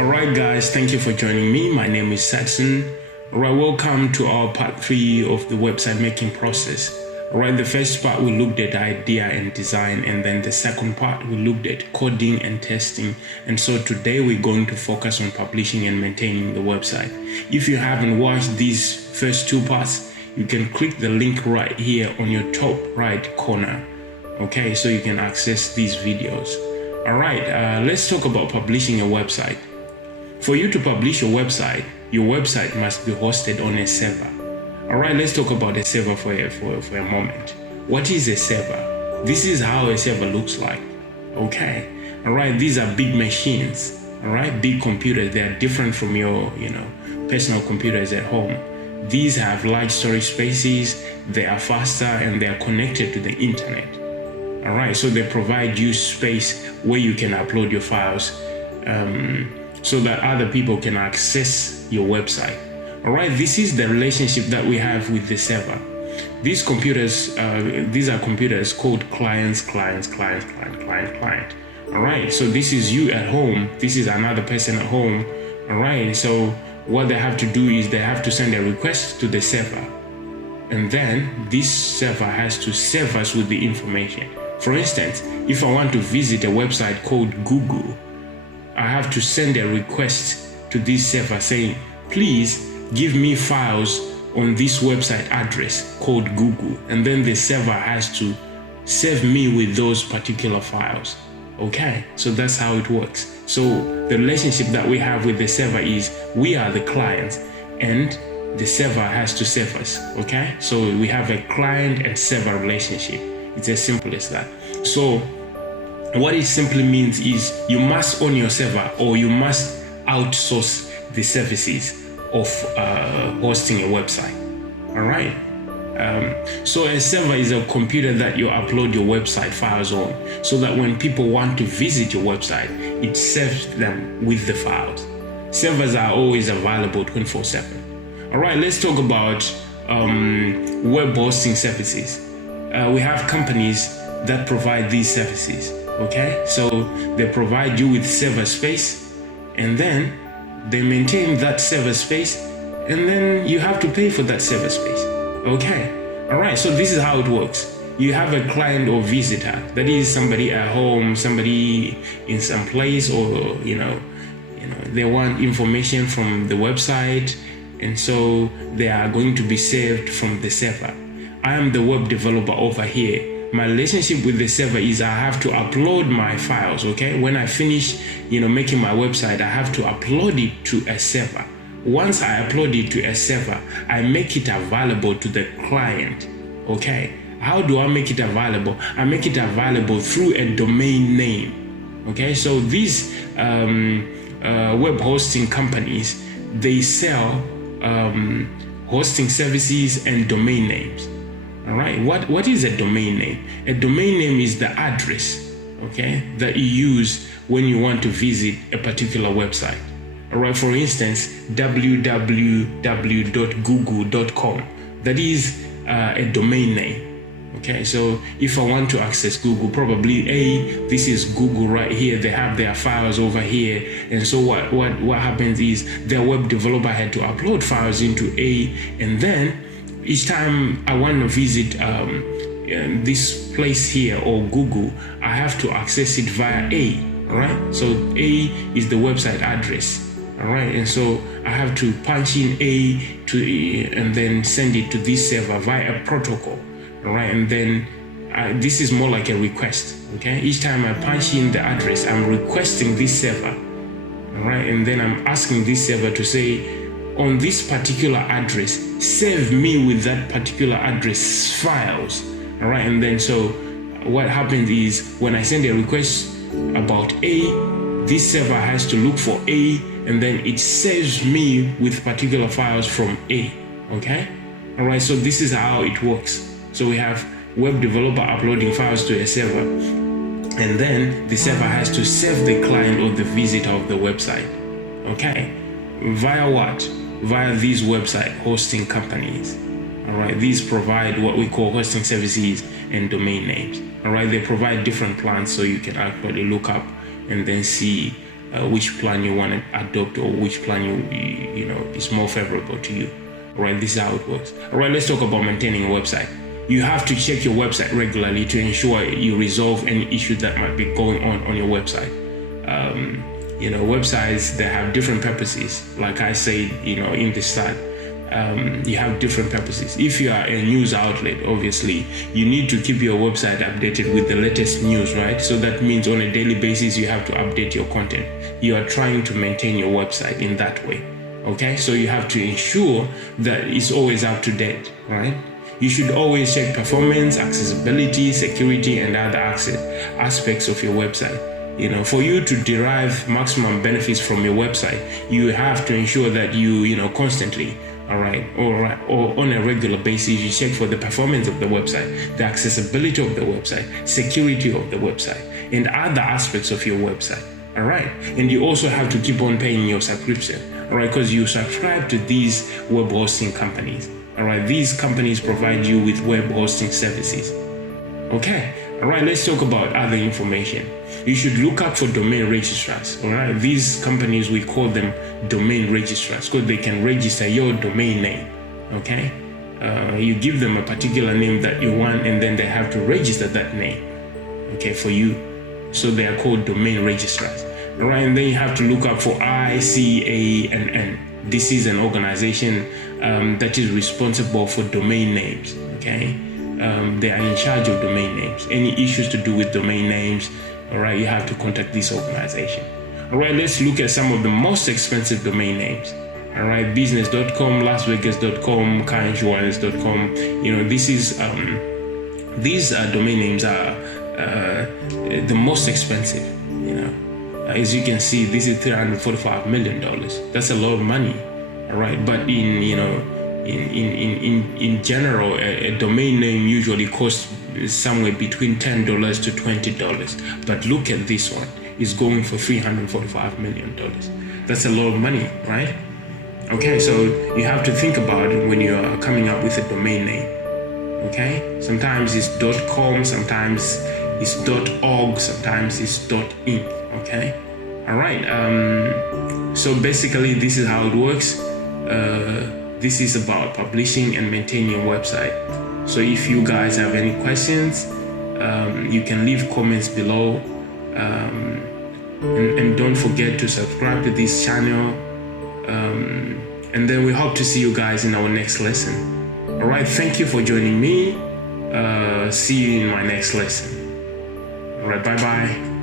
Alright guys, thank you for joining me. My name is Satson. Alright, welcome to our part 3 of the website making process. Alright, the first part we looked at idea and design, and then the second part we looked at coding and testing. And so today we're going to focus on publishing and maintaining the website. If you haven't watched these first two parts, you can click the link right here on your top right corner. Okay, so you can access these videos. Alright, let's talk about publishing a website. For you to publish your website must be hosted on a server. Alright, let's talk about a server for a moment. What is a server? This is how a server looks like. Okay. Alright, these are big machines. Alright, big computers. They are different from your, personal computers at home. These have large storage spaces, they are faster, and they are connected to the internet. Alright, so they provide you space where you can upload your files so that other people can access your website. Alright, this is the relationship that we have with the server. These computers, these are computers called client. Alright, so this is you at home, this is another person at home. Alright, so what they have to do is they have to send a request to the server. And then this server has to serve us with the information. For instance, if I want to visit a website called Google, I have to send a request to this server saying, please give me files on this website address called Google. And then the server has to serve me with those particular files. Okay, so that's how it works. So the relationship that we have with the server is we are the clients and the server has to serve us. Okay, so we have a client and server relationship. It's as simple as that. So what it simply means is you must own your server, or you must outsource the services of hosting a website. All right. So a server is a computer that you upload your website files on, so that when people want to visit your website, it serves them with the files. Servers are always available 24/7. All right. Let's talk about web hosting services. We have companies that provide these services. Okay, so they provide you with server space, and then they maintain that server space, and then you have to pay for that server space. Okay, all right, so this is how it works. You have a client or visitor, that is somebody at home, somebody in some place, or they want information from the website, and so they are going to be served from the server. I am the web developer over here. My relationship with the server is I have to upload my files. Okay, when I finish making my website, I have to upload it to a server. Once I upload it to a server, I make it available to the client. Okay, how do I make it available? I make it available through a domain name. Okay, so these web hosting companies, they sell hosting services and domain names. All right, what is a domain name? A domain name is the address, okay, that you use when you want to visit a particular website. All right, for instance, www.google.com. That is a domain name. Okay, so if I want to access Google, probably this is Google right here. They have their files over here, and so what happens is their web developer had to upload files into and then each time I want to visit this place here or Google, I have to access it via all right? So is the website address, all right? And so I have to punch in and then send it to this server via a protocol, all right? And then this is more like a request, okay? Each time I punch in the address, I'm requesting this server, all right? And then I'm asking this server to say, on this particular address, save me with that particular address files. All right, and then so what happens is when I send a request about this server has to look for and then it saves me with particular files from okay? All right, so this is how it works. So we have web developer uploading files to a server, and then the server has to serve the client or the visitor of the website. Okay, via what? Via these website hosting companies. All right, these provide what we call hosting services and domain names. All right, they provide different plans, so you can actually look up and then see which plan you want to adopt, or which plan you know is more favorable to you. All right, this is how it works. All right, let's talk about maintaining a website. You have to check your website regularly to ensure you resolve any issues that might be going on your website. You know, websites, they have different purposes. Like I said, you know, in the start, you have different purposes. If you are a news outlet, obviously, you need to keep your website updated with the latest news, right? So that means on a daily basis, you have to update your content. You are trying to maintain your website in that way, okay? So you have to ensure that it's always up to date, right? You should always check performance, accessibility, security, and other aspects of your website. You know, for you to derive maximum benefits from your website, you have to ensure that you know, constantly, or on a regular basis, you check for the performance of the website, the accessibility of the website, security of the website, and other aspects of your website. All right. And you also have to keep on paying your subscription, all right, because you subscribe to these web hosting companies. All right. These companies provide you with web hosting services. Okay. All right. Let's talk about other information. You should look up for domain registrars. All right. These companies, we call them domain registrars because they can register your domain name. Okay. You give them a particular name that you want, and then they have to register that name, okay, for you. So they are called domain registrars. All right. And then you have to look up for ICANN. This is an organization that is responsible for domain names. Okay. They are in charge of domain names. Any issues to do with domain names, all right, you have to contact this organization. All right, let's look at some of the most expensive domain names. All right, business.com, lasvegas.com, carinsurance.com. You know, these domain names are the most expensive. You know, as you can see, this is $345 million. That's a lot of money. All right, but in general, a domain name usually costs somewhere between $10 to $20. But look at this one. It's going for $345 million. That's a lot of money, right? Okay, so you have to think about it when you are coming up with a domain name. Okay? Sometimes it's .com, sometimes it's .org, sometimes it's .inc. Okay? All right. So basically, this is how it works. This is about publishing and maintaining your website. So if you guys have any questions, you can leave comments below. And don't forget to subscribe to this channel. And then we hope to see you guys in our next lesson. All right, thank you for joining me. See you in my next lesson. All right, bye-bye.